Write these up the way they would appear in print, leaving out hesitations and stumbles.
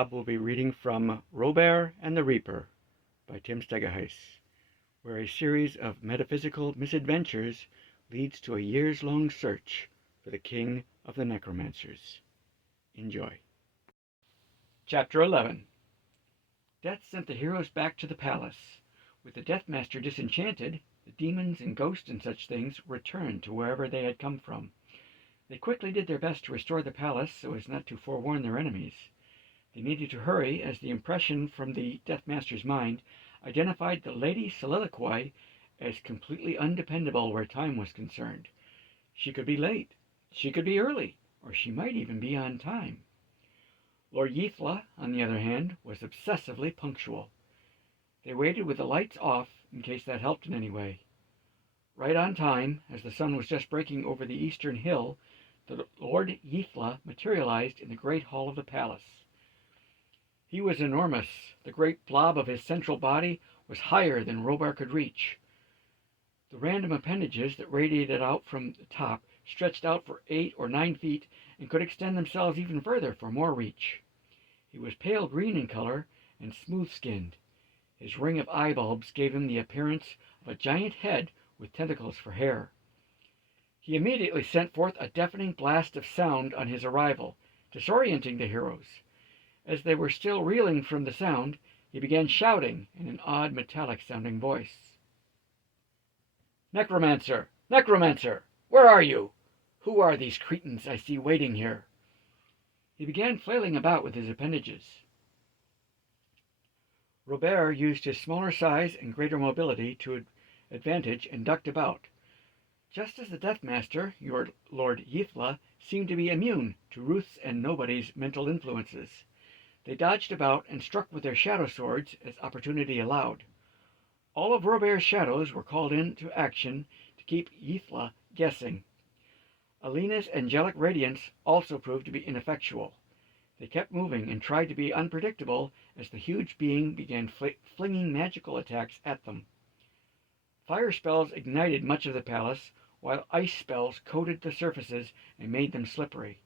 YOB will be reading from Robear and the Reaper by Tim Stegaheis, where a series of metaphysical misadventures leads to a years-long search for the king of the necromancers. Enjoy. Chapter 11. Death sent the heroes back to the palace. With the Deathmaster disenchanted, the demons and ghosts and such things returned to wherever they had come from. They quickly did their best to restore the palace so as not to forewarn their enemies. They needed to hurry, as the impression from the Deathmaster's mind identified the Lady Soliloquy as completely undependable where time was concerned. She could be late, she could be early, or she might even be on time. Lord Ythla, on the other hand, was obsessively punctual. They waited with the lights off in case that helped in any way. Right on time, as the sun was just breaking over the eastern hill, the Lord Ythla materialized in the great hall of the palace. He was enormous. The great blob of his central body was higher than Robear could reach. The random appendages that radiated out from the top stretched out for 8 or 9 feet and could extend themselves even further for more reach. He was pale green in color and smooth-skinned. His ring of eye bulbs gave him the appearance of a giant head with tentacles for hair. He immediately sent forth a deafening blast of sound on his arrival, disorienting the heroes. As they were still reeling from the sound, he began shouting in an odd metallic-sounding voice. "Necromancer! Necromancer! Where are you? Who are these cretins I see waiting here?" He began flailing about with his appendages. Robear used his smaller size and greater mobility to advantage and ducked about, just as the Deathmaster, your Lord Ythla, seemed to be immune to Ruth's and Nobody's mental influences. They dodged about and struck with their shadow swords as opportunity allowed. All of Robear's shadows were called into action to keep Ythla guessing. Alina's angelic radiance also proved to be ineffectual. They kept moving and tried to be unpredictable as the huge being began flinging magical attacks at them. Fire spells ignited much of the palace, while ice spells coated the surfaces and made them slippery.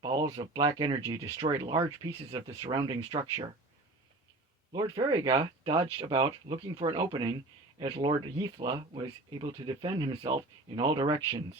Balls of black energy destroyed large pieces of the surrounding structure. Lord Ferriga dodged about, looking for an opening, as Lord Ythla was able to defend himself in all directions.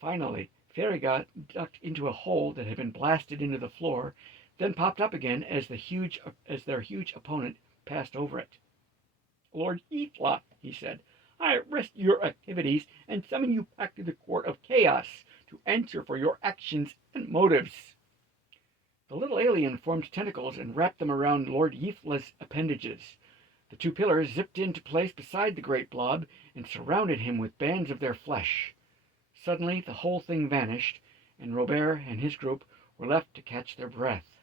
Finally, Ferriga ducked into a hole that had been blasted into the floor, then popped up again as their huge opponent passed over it. "Lord Ythla," he said, "I arrest your activities and summon you back to the court of chaos to answer for your actions and motives." The little alien formed tentacles and wrapped them around Lord Ythla's appendages. The 2 pillars zipped into place beside the great blob and surrounded him with bands of their flesh. Suddenly the whole thing vanished, and Robear and his group were left to catch their breath.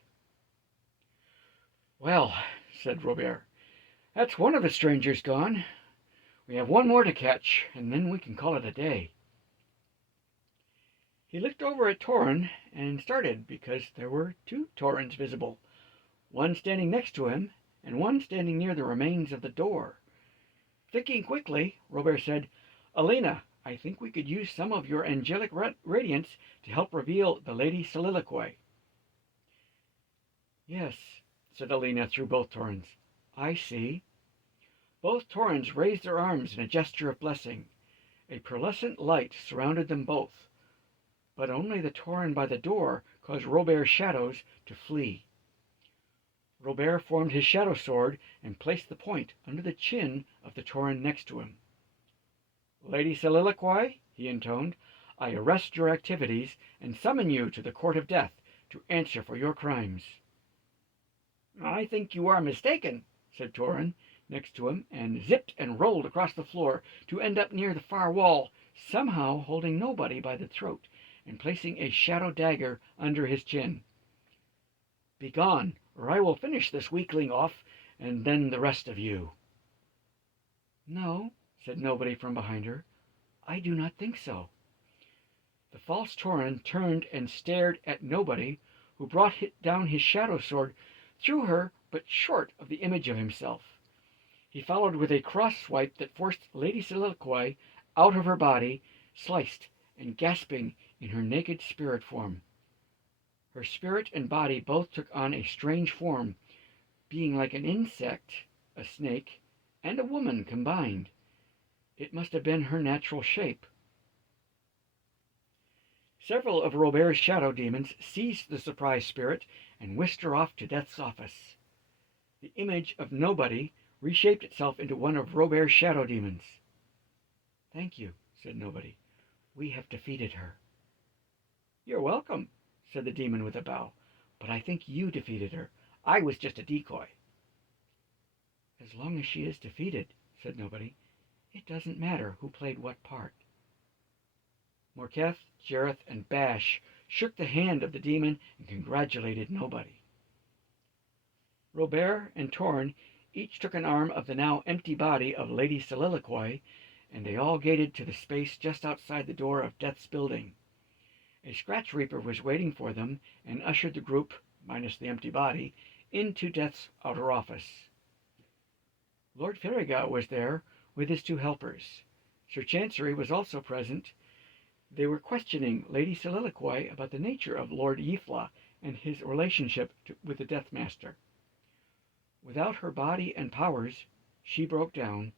"Well," said Robear, "that's one of the strangers gone. We have one more to catch, and then we can call it a day." He looked over at Torin and started, because there were 2 Torins visible, one standing next to him and one standing near the remains of the door. Thinking quickly, Robear said, "Alina, I think we could use some of your angelic radiance to help reveal the Lady Soliloquy." "Yes," said Alina through both Torins. "I see." Both Torins raised their arms in a gesture of blessing. A pearlescent light surrounded them both, but only the Torin by the door caused Robear's shadows to flee. Robear formed his shadow sword and placed the point under the chin of the Torin next to him. "Lady Soliloquy," he intoned, "I arrest your activities and summon you to the court of death to answer for your crimes." "I think you are mistaken," said Torin next to him, and zipped and rolled across the floor to end up near the far wall, somehow holding Nobody by the throat and placing a shadow dagger under his chin. "Begone, or I will finish this weakling off, and then the rest of you." "No," said Nobody from behind her, "I do not think so." The false Torin turned and stared at Nobody, who brought down his shadow sword through her but short of the image of himself. He followed with a cross swipe that forced Lady Soliloquy out of her body, sliced and gasping in her naked spirit form. Her spirit and body both took on a strange form, being like an insect, a snake, and a woman combined. It must have been her natural shape. Several of Robear's shadow demons seized the surprised spirit and whisked her off to Death's office. The image of Nobody reshaped itself into one of Robear's shadow demons. "Thank you," said Nobody. "We have defeated her." "You're welcome," said the demon with a bow. "But I think you defeated her. I was just a decoy." "As long as she is defeated," said Nobody, "it doesn't matter who played what part." Morketh, Jareth, and Bash shook the hand of the demon and congratulated Nobody. Robear and Torn each took an arm of the now empty body of Lady Soliloquy, and they all gated to the space just outside the door of Death's building. A Scratch Reaper was waiting for them and ushered the group, minus the empty body, into Death's outer office. Lord Ferriga was there with his two helpers. Sir Chancery was also present. They were questioning Lady Soliloquy about the nature of Lord Yfla and his relationship with the Death Master. Without her body and powers, she broke down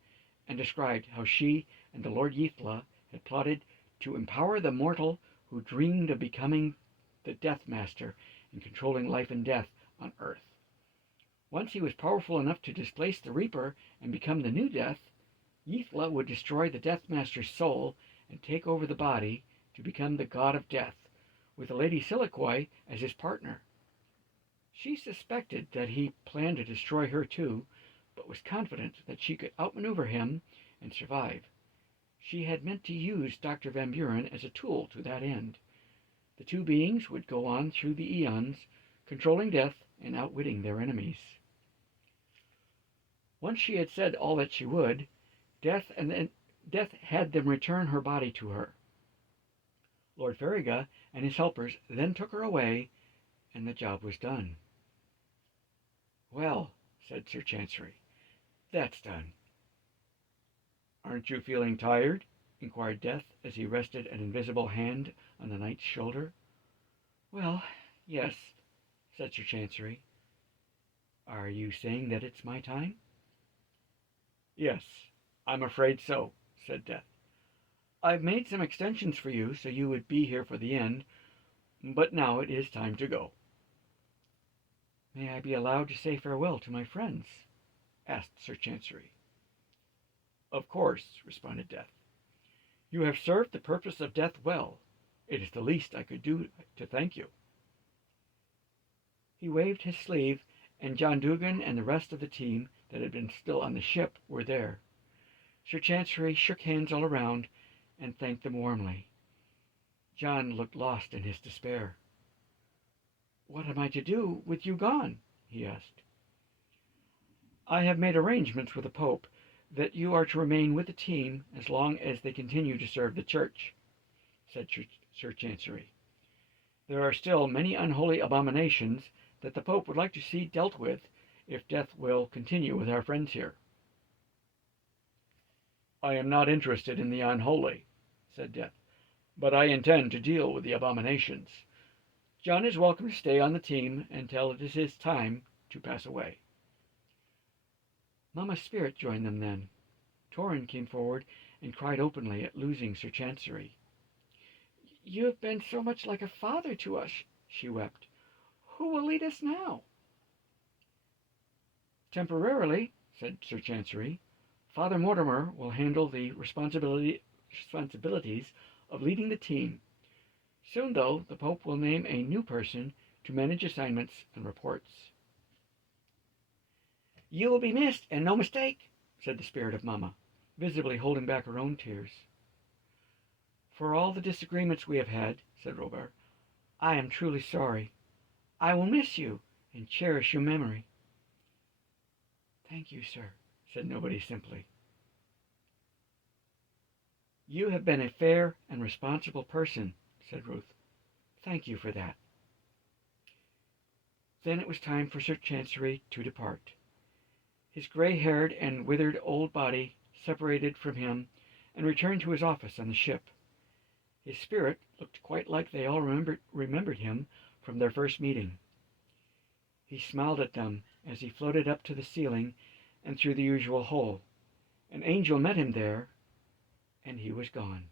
and described how she and the Lord Yfla had plotted to empower the mortal who dreamed of becoming the Death Master and controlling life and death on Earth. Once he was powerful enough to displace the Reaper and become the new Death, Yfla would destroy the Death Master's soul and take over the body to become the god of death, with the Lady Soliloquy as his partner. She suspected that he planned to destroy her too, but was confident that she could outmaneuver him and survive. She had meant to use Dr. Van Buren as a tool to that end. The two beings would go on through the eons, controlling death and outwitting their enemies. Once she had said all that she would, Death had them return her body to her. Lord Ferriga and his helpers then took her away, and the job was done. "Well," said Sir Chancery, "that's done." "Aren't you feeling tired?" inquired Death as he rested an invisible hand on the knight's shoulder. "Well, yes," said Sir Chancery. "Are you saying that it's my time?" "Yes, I'm afraid so," said Death. "I've made some extensions for you so you would be here for the end, but now it is time to go." "May I be allowed to say farewell to my friends?" asked Sir Chancery. "Of course," responded Death. "You have served the purpose of death well. It is the least I could do to thank you." He waved his sleeve, and John Dugan and the rest of the team that had been still on the ship were there. Sir Chancery shook hands all around and thanked them warmly. John looked lost in his despair. "What am I to do with you gone?" he asked. "I have made arrangements with the Pope that you are to remain with the team as long as they continue to serve the Church," said Sir Chancery. "There are still many unholy abominations that the Pope would like to see dealt with if death will continue with our friends here." "I am not interested in the unholy," said Death, "but I intend to deal with the abominations. John is welcome to stay on the team until it is his time to pass away." Mama's spirit joined them then. Torrin came forward and cried openly at losing Sir Chancery. "You have been so much like a father to us," she wept. "Who will lead us now?" "Temporarily," said Sir Chancery, "Father Mortimer will handle the responsibilities of leading the team. Soon, though, the Pope will name a new person to manage assignments and reports." "You will be missed, and no mistake," said the spirit of Mama, visibly holding back her own tears. "For all the disagreements we have had," said Robear, "I am truly sorry. I will miss you and cherish your memory." "Thank you, sir," said Nobody simply. "You have been a fair and responsible person," said Ruth. "Thank you for that." Then it was time for Sir Chancery to depart. His gray-haired and withered old body separated from him and returned to his office on the ship. His spirit looked quite like they all remembered him from their first meeting. He smiled at them as he floated up to the ceiling and through the usual hole. An angel met him there, and he was gone.